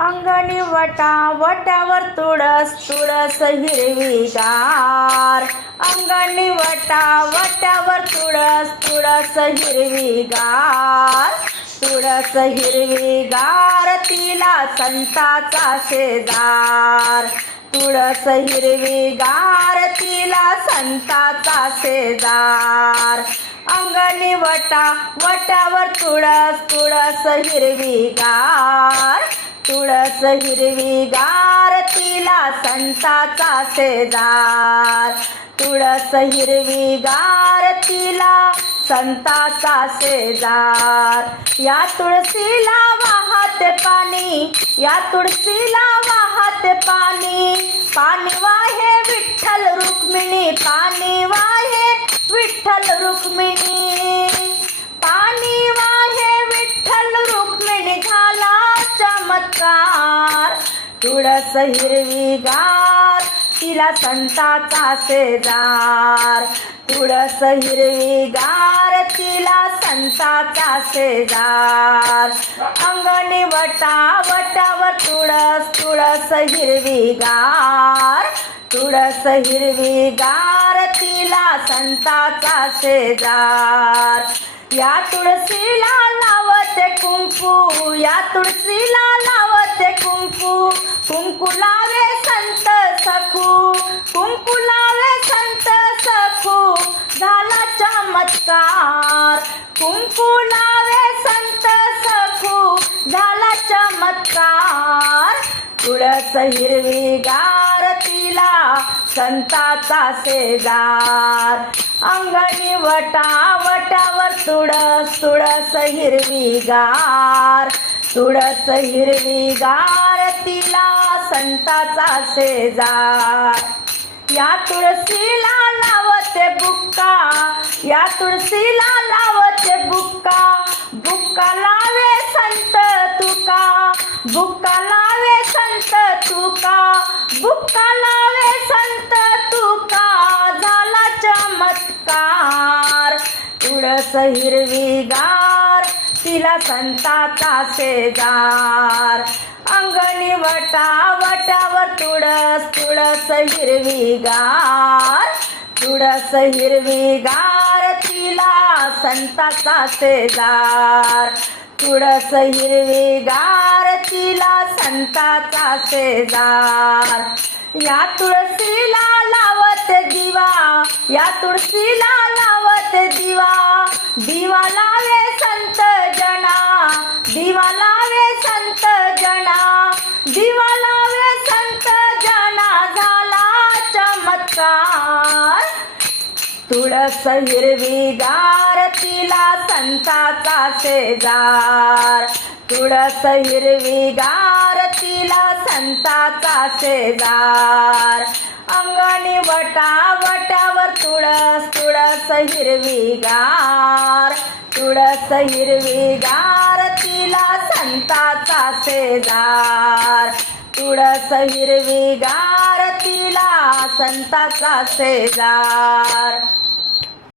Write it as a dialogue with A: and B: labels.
A: अंगणी वटा वटावर तुळस तुळस हिरवीगार. अंगणी वटा वटावर तुळस तुळस हिरवीगार. तुळस हिरवीगार तिला संताचा शेजार. तुळस हिरवीगार तिला संताचा शेजार. अंगणी वटा वटावर तुळस तुळस हिरवीगार. तुळस हिरवीगार तिला संताचा शेजार. तुळस हिरवीगार तिला संताचा शेजार. या तुळशीला वाहते पाणी या तुळशीला वाहते पाणी. पाणी वाहे विठ्ठल रुक्मिणी पाणी वाहे विठ्ठल रुक्मिणी. चमत्कार तुळस हिरवीगार तिला संताचा शेजार. तुळस हिरवी गार तिला संताचा शेजार. अंगणी वटा वटावर तुळस तुळस हिरवीगार तुळस हिरवी गार तुळशीला संताचा शेजार. या तुळशीला लावते कुंकू या तुळशीला लावते कुंकू. कुंकू लावे संत सखू कुंकू लावे संत सखू. झाला चमत्कार कुंकू लावे संत सखू झाला चमत्कार तुळस हिरवी गारती संताचा शेजार. अंगणी वटा वटावर तुळस तुळस हिरवीगार. तुळस हिरवीगार तिला संताचा शेजार. या तुळशीला लावते बुक्का या तुळशीला लावते बुक्का. बुक्का लावे संत तुका बुक्का लावे संत तुका. बुक्का लावे चमत्कार तुळस हिरवीगार तिला संताचा शेजार अंगणी वटा वटावर तुळस तुळस हिरवीगार तुळस हिरवीगार तिला संताचा शेजार तुळस हिरवीगार तिला संताचा शेजार या तुळशीला लावते या तुळशीला लावत दिवा. दिवा लावे संत जना. दिवा लावे संत जना. दिवा लावे संत जना झाला चमत्कार. तुळस हिरवीगार तिला संताचा शेजार. तुळस हिरवीगार तिला संताचा शेजार. अंगणी वटा वटावर तुळस तुळस हिरवीगार तुळस हिरवीगार तिला संताचा शेजार. तुळस हिरवीगार तिला संताचा शेजार.